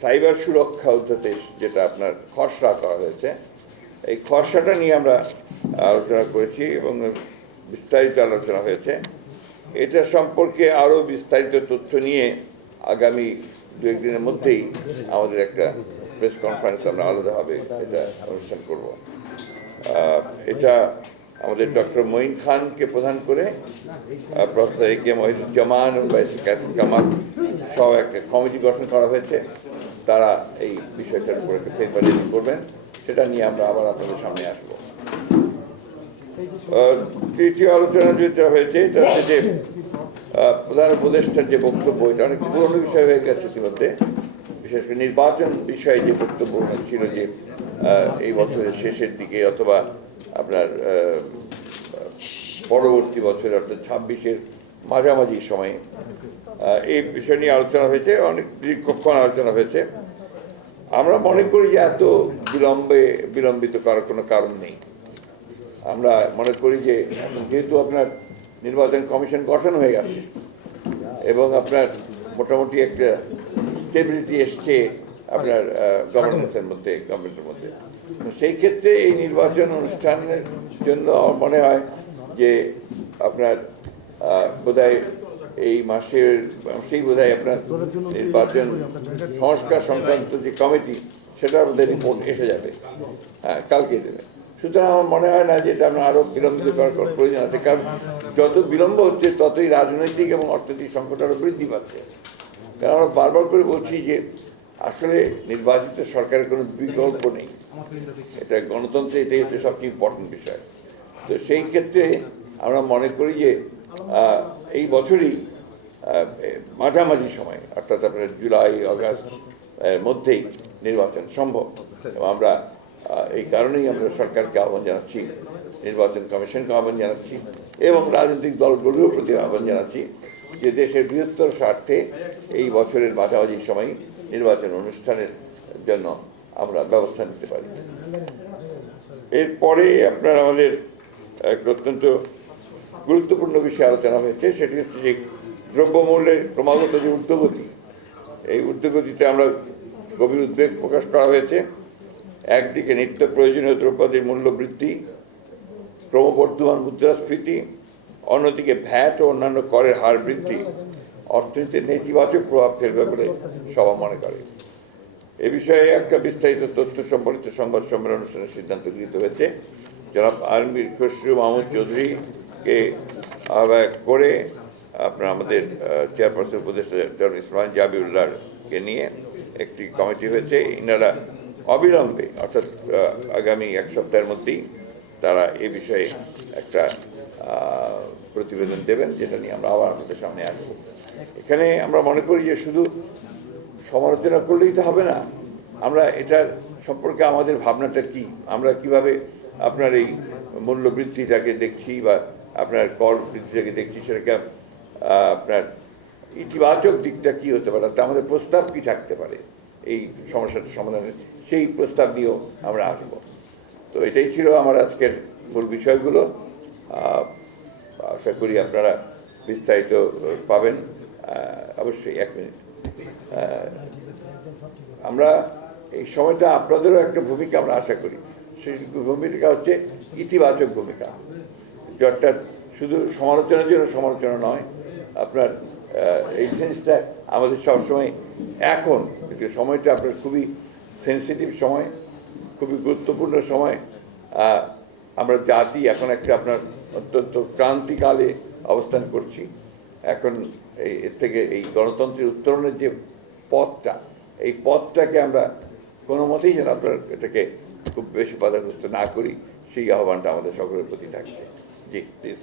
Cyber সুরক্ষা অধ্যাদেশ যেটা আপনার খসড়া করা হয়েছে, এই খসড়াটা নিয়ে আমরা আলোচনা করেছি এবং বিস্তারিত আলোচনা হয়েছে। এটা সম্পর্কে আরও বিস্তারিত তথ্য নিয়ে আগামী দু একদিনের মধ্যেই আমাদের একটা প্রেস কনফারেন্স আমরা আলাদাভাবে এটা অনুষ্ঠান করব। এটা আমাদের ডক্টর মঈন খানকে প্রধান করে প্রফেসর এ কে মহিদুজ্জামান ও কাসিম কামাল সহ একটা কমিটি গঠন করা হয়েছে। তারা এই বিষয়টার উপর একটা পেপার রেডি করবেন, সেটা নিয়ে আমরা আবার আপনাদের সামনে আসবো। তৃতীয় আলোচনা যেটা হয়েছে এটা হচ্ছে যে প্রধান উপদেষ্টার যে বক্তব্য, এটা অনেক পুরনো বিষয় হয়ে গেছে ইতিমধ্যে। বিশেষ করে নির্বাচন বিষয়ে যে বক্তব্য ছিল যে এই বছরের শেষের দিকে অথবা আপনার পরবর্তী বছরে অর্থাৎ 26-এর মাঝামাঝি সময়ে এই বিষয় নিয়ে আলোচনা হয়েছে, অনেক দীর্ঘক্ষণ আলোচনা হয়েছে। আমরা মনে করি যে এত বিলম্বিত করার কোনো কারণ নেই। আমরা মনে করি যে যেহেতু আপনার নির্বাচন কমিশন গঠন হয়ে গেছে এবং আপনার মোটামুটি একটা স্টেবিলিটি এসছে আপনার গভর্নেন্সের মধ্যে, গভর্নমেন্টের মধ্যে, সেই ক্ষেত্রে এই নির্বাচন অনুষ্ঠানের জন্য আমার মনে হয় যে আপনার বোধহয় এই মাসের বোধহয় আপনার নির্বাচন সংস্কার সংক্রান্ত যে কমিটি, সেটার মধ্যে রিপোর্ট এসে যাবে, কালকে দেবে। সুতরাং আমার মনে হয় না যে এটা আমরা আরও বিলম্বিত করার প্রয়োজন আছে, কারণ যত বিলম্ব হচ্ছে ততই রাজনৈতিক এবং অর্থনৈতিক সংকট আরও বৃদ্ধি পাচ্ছে। কারণ আমরা বারবার করে বলছি যে আসলে নির্বাচিত সরকারের কোনো বিকল্প নেই, এটা গণতন্ত্রে এটাই হচ্ছে সবচেয়ে ইম্পর্টেন্ট বিষয়। তো সেই ক্ষেত্রে আমরা মনে করি যে এই বছরই মাঝামাঝি সময় অর্থাৎ আপনার জুলাই আগস্ট এর মধ্যেই নির্বাচন সম্ভব। এবং আমরা এই কারণেই আমরা সরকারকে আহ্বান জানাচ্ছি, নির্বাচন কমিশনকে আহ্বান জানাচ্ছি এবং রাজনৈতিক দলগুলোর প্রতি আহ্বান জানাচ্ছি যে দেশের বৃহত্তর স্বার্থে এই বছরের মাঝামাঝি সময় নির্বাচন অনুষ্ঠানের জন্য আমরা ব্যবস্থা নিতে পারি। এরপরে আপনার আমাদের এক অত্যন্ত গুরুত্বপূর্ণ বিষয়ে আলোচনা হয়েছে, সেটি হচ্ছে যে দ্রব্যমূল্যের ক্রমাগত যে ঊর্ধ্বগতি, এই ঊর্ধ্বগতিতে আমরা গভীর উদ্বেগ প্রকাশ করা হয়েছে। একদিকে নিত্য প্রয়োজনীয় দ্রব্যাদির মূল্য বৃদ্ধি, ক্রমবর্ধমান মুদ্রাস্ফীতি, অন্যদিকে ভ্যাট ও অন্যান্য করের হার বৃদ্ধি অর্থনীতির নেতিবাচক প্রভাব ফেলবে বলে সভা মনে করে। এ বিষয়ে একটা বিস্তারিত তথ্য সম্বলিত সংবাদ সম্মেলন অনুষ্ঠানের সিদ্ধান্ত গৃহীত হয়েছে। জনাব আলমগীর খসরু মাহমুদ চৌধুরীকে আহ্বায়ক করে আপনার আমাদের চেয়ারপারসন উপদেষ্টা জনাব ইসমাইল জাবিউল্লাহকে নিয়ে একটি কমিটি হয়েছে। ইনারা অবিলম্বে অর্থাৎ আগামী এক সপ্তাহের মধ্যেই তারা এ বিষয়ে একটা প্রতিবেদন দেবেন, যেটা নিয়ে আমরা আবার আমাদের সামনে আসবো। এখানে আমরা মনে করি যে শুধু সমালোচনা করলেই তো হবে না, আমরা এটার সম্পর্কে আমাদের ভাবনাটা কি, আমরা কিভাবে আপনার এই মূল্য বৃদ্ধিটাকে দেখছি বা আপনার কর বৃদ্ধিটাকে দেখছি, সেটাকে আপনার ইতিবাচক দিকটা কি হতে পারে, তা আমাদের প্রস্তাব কি থাকতে পারে এই সমস্যাটার সমাধানের, সেই প্রস্তাব নিয়েও আমরা আসবো। তো এটাই ছিল আমার আজকের মূল বিষয়গুলো। আশা করি আপনারা বিস্তারিত পাবেন। অবশ্যই এক মিনিট, আমরা এই সময়টা আপনাদেরও একটা ভূমিকা আমরা আশা করি। সেই ভূমিকা হচ্ছে ইতিবাচক ভূমিকা, অর্থাৎ শুধু সমালোচনার জন্য সমালোচনা নয়। আপনার এই জিনিসটা আমাদের সবসময় এখন সময়টা আপনার খুবই সেন্সিটিভ সময়, খুবই গুরুত্বপূর্ণ সময়। আমরা জাতি এখন একটা আপনার অত্যন্ত ক্রান্তিকালে অবস্থান করছি। এখন এর থেকে এই গণতন্ত্রের উত্তরণের যে পথটা, এই পথটাকে আমরা কোনো মতেই যেন আপনার এটাকে খুব বেশি বাধাগ্রস্ত না করি, সেই আহ্বানটা আমাদের সকলের প্রতি থাকছে। জি প্লিজ।